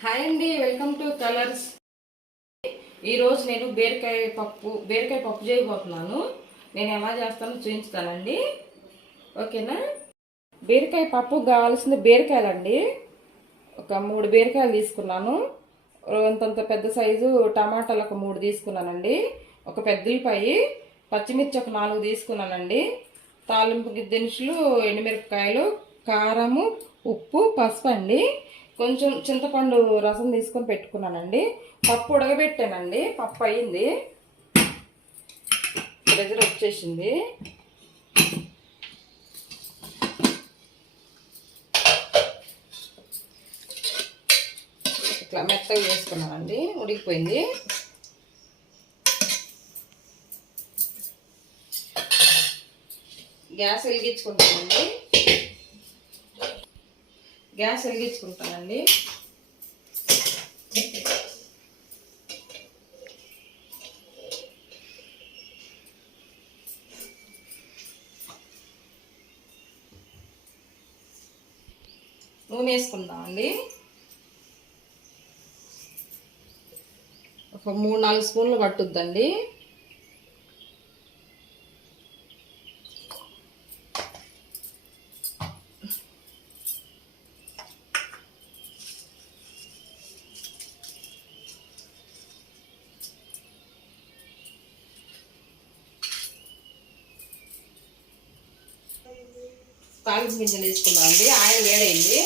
Hi అండి, welcome to colours. ఈరోజు నేను బీరకాయ పప్పు చేయబోతున్నాను. నేను ఎలా చేస్తానో చూపించుతానండి. ఓకేనా? బీరకాయ పప్పు కావాల్సిన బీరకాయలండి. ఒక 3 బీరకాయలు తీసుకున్నాను. అంతంత పెద్ద సైజు టమాటాలు ఒక 3 తీసుకున్నానండి. ఒక పెద్ద ఉల్లిపాయ, పచ్చిమిర్చి ఒక 4 తీసుకున్నానండి. తాలింపు దినుసులు, ఎండుమిరపకాయలు, కారము, ఉప్పు, పసుపు అండి. కొంచెం చింతపండు రసం తీసుకొని పెట్టుకున్నానండి. పప్పు ఉడకబెట్టానండి. పప్పు అయింది, ప్రెజర్ వచ్చేసింది. ఇట్లా మెత్తగా వేసుకున్నానండి, ఉడికిపోయింది. గ్యాస్ వెలిగించుకుంటానండి. నూనె వేసుకుందామండి. ఒక 3-4 స్పూన్లు పట్టుద్దండి. తాలింపు గింజలు వేసుకుందామండి. ఆయిల్ వేడైంది.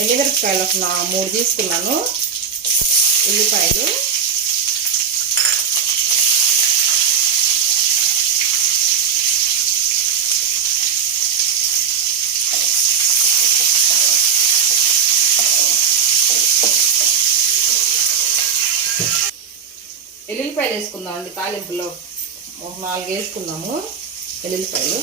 ఎండుమిరపకాయలు ఒక 3 తీసుకున్నాను. ఉల్లిపాయలు, ఎల్లుల్లిపాయలు వేసుకుందామండి. తాలింపులో ఒక 4 వేసుకుందాము ఎల్లుల్లిపాయలు.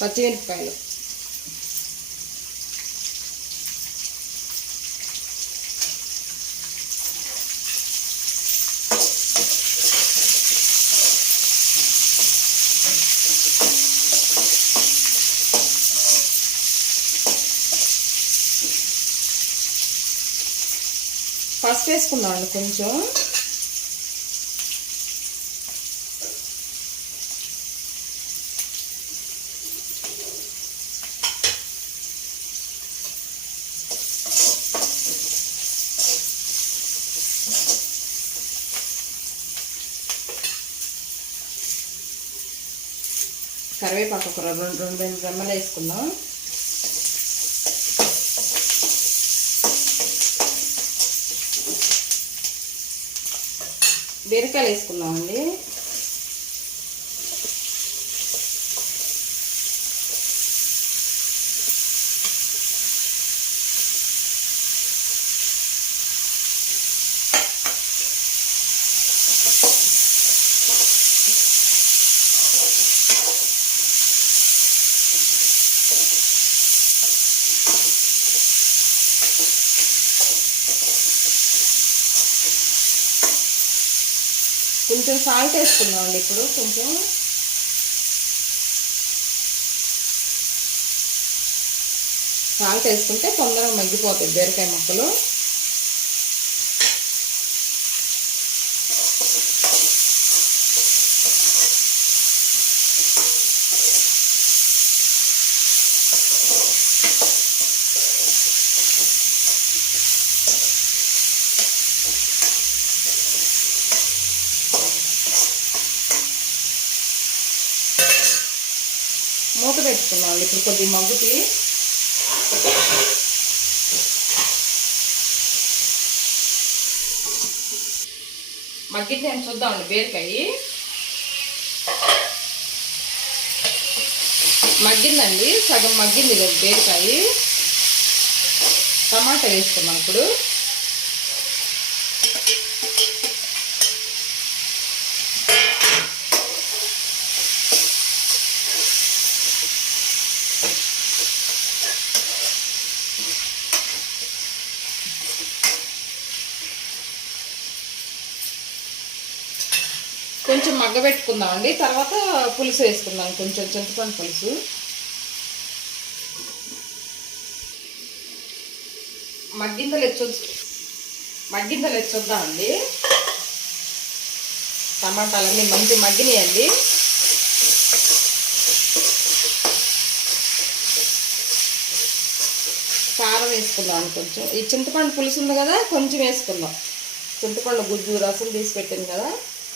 పచ్చిమిరపకాయలు, పసుపు వేసుకుందామండి కొంచెం. కరివేపాకు ఒక 2 రెమ్మలు వేసుకుందాం. బీరకాయలు వేసుకుందామండి. కొంచెం సాల్ట్ వేసుకుందామండి. ఇప్పుడు కొంచెం సాల్ట్ వేసుకుంటే తొందరగా మగ్గిపోతాయి బీరకాయ ముక్కలు. మూత పెట్టుకున్నాం. ఇప్పుడు కొద్దిగా మగ్గుతి. మగ్గితే నేను చూద్దామండి. బీరకాయ మగ్గిందండి, సగం మగ్గింది కదా బీరకాయ. టమాటా వేసుకున్నాం ఇప్పుడు. కొంచెం మగ్గబెట్టుకుందామండి. తర్వాత పులుసు వేసుకుందాం, కొంచెం చింతపండు పులుసు. మగ్గిందలు ఎచ్చొద్దామండి. టమాటాలన్నీ మంచి మగ్గినాయండి. కారం వేసుకుందాం కొంచెం. ఈ చింతపండు పులుసు ఉంది కదా, కొంచెం వేసుకుందాం. చింతపండు గుజ్జు రసం తీసి పెట్టింది కదా,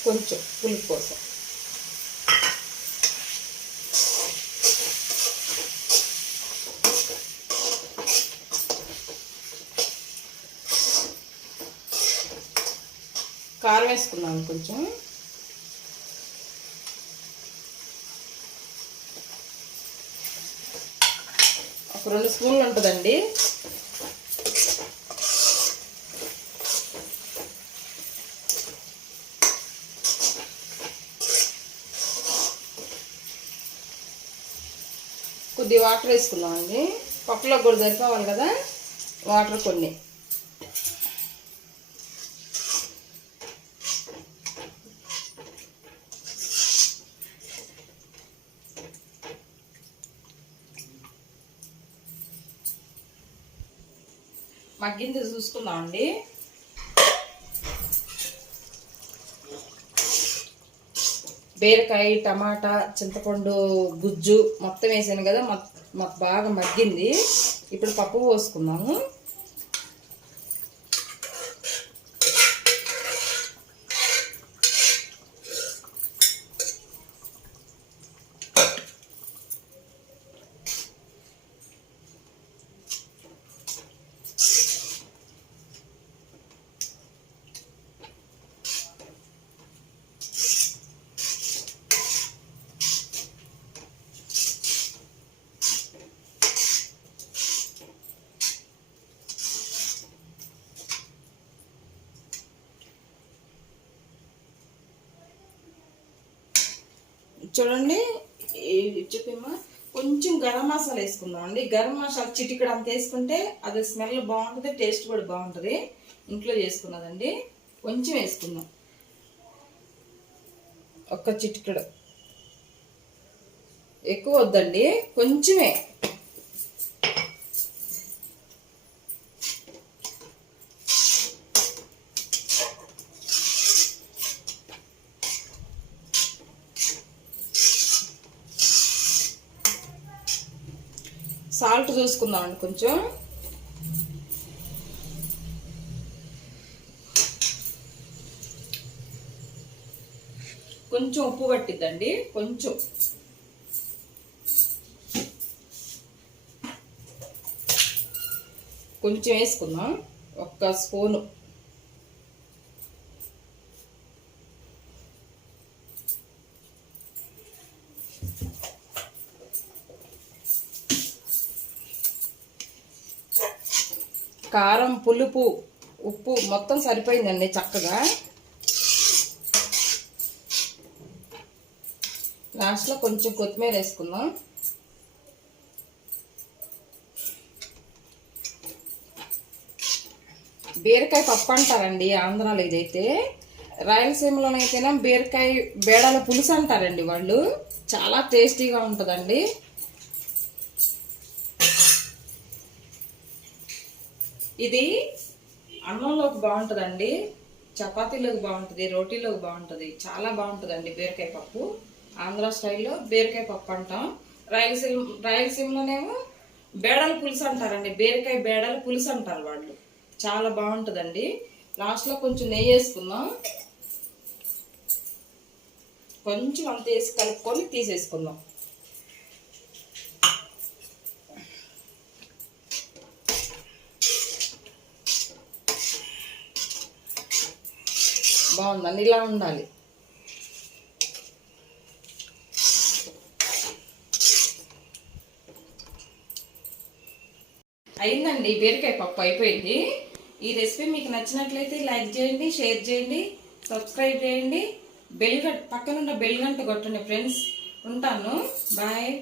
కొంచెం పులుపు కోసం. కారం వేసుకుందాం కొంచెం. ఒక 2 స్పూన్లు ఉంటుందండి. కొద్ది వాటర్ వేసుకుందామండి. పప్పులో కూడా సరిపోవాలి కదా, వాటర్ కొన్ని. మగ్గింది చూసుకుందామండి. బీరకాయ, టమాటా, చింతపండు గుజ్జు మొత్తం వేసాను కదా, మాకు బాగా మగ్గింది. ఇప్పుడు పప్పు పోసుకుందాము. చూడండి, చెప్పేమా కొంచెం గరం మసాలా వేసుకుందాం అండి. గరం మసాలా చిటికెడు అంత వేసుకుంటే అది స్మెల్ బాగుంటుంది, టేస్ట్ కూడా బాగుంటుంది. ఇంట్లో చేసుకున్నదండి. కొంచెం వేసుకుందాం, ఒక్క చిటికెడు, ఎక్కువ వద్దండి, కొంచెమే. సాల్ట్ చూసుకుందామండి కొంచెం. కొంచెం ఉప్పు పట్టిద్దండి, కొంచెం. కొంచెం వేసుకుందాం, 1 స్పూను. కారం, పులుపు, ఉప్పు మొత్తం సరిపోయిందండి చక్కగా. లాస్ట్లో కొంచెం కొత్తిమీర వేసుకుందాం. బీరకాయ పప్పు అంటారండి ఆంధ్రాలో ఇదైతే. రాయలసీమలోనైతేనే బీరకాయ బేడాల పులుసు అంటారండి వాళ్ళు. చాలా టేస్టీగా ఉంటుందండి. ఇది అన్నంలోకి బాగుంటుందండి, చపాతీలోకి బాగుంటుంది, రోటీలోకి బాగుంటుంది. చాలా బాగుంటుందండి బీరకాయ పప్పు. ఆంధ్ర స్టైల్లో బీరకాయ పప్పు అంటాం. రాయలసీమలోనేమో బేడల పులుసు అంటారండి. బీరకాయ బేడల పులుసు అంటారు వాళ్ళు. చాలా బాగుంటుందండి. లాస్ట్లో కొంచెం నెయ్యి వేసుకుందాం. కొంచెం అంత వేసి కలుపుకొని తీసేసుకుందాం. బాగుందండి, ఇలా ఉండాలి. అయిందండి, బీరకాయ పప్పు అయిపోయింది. ఈ రెసిపీ మీకు నచ్చినట్లయితే లైక్ చేయండి, షేర్ చేయండి, సబ్స్క్రైబ్ చేయండి. పక్కనున్న బెల్ గంట కొట్టండి ఫ్రెండ్స్. ఉంటాను, బాయ్.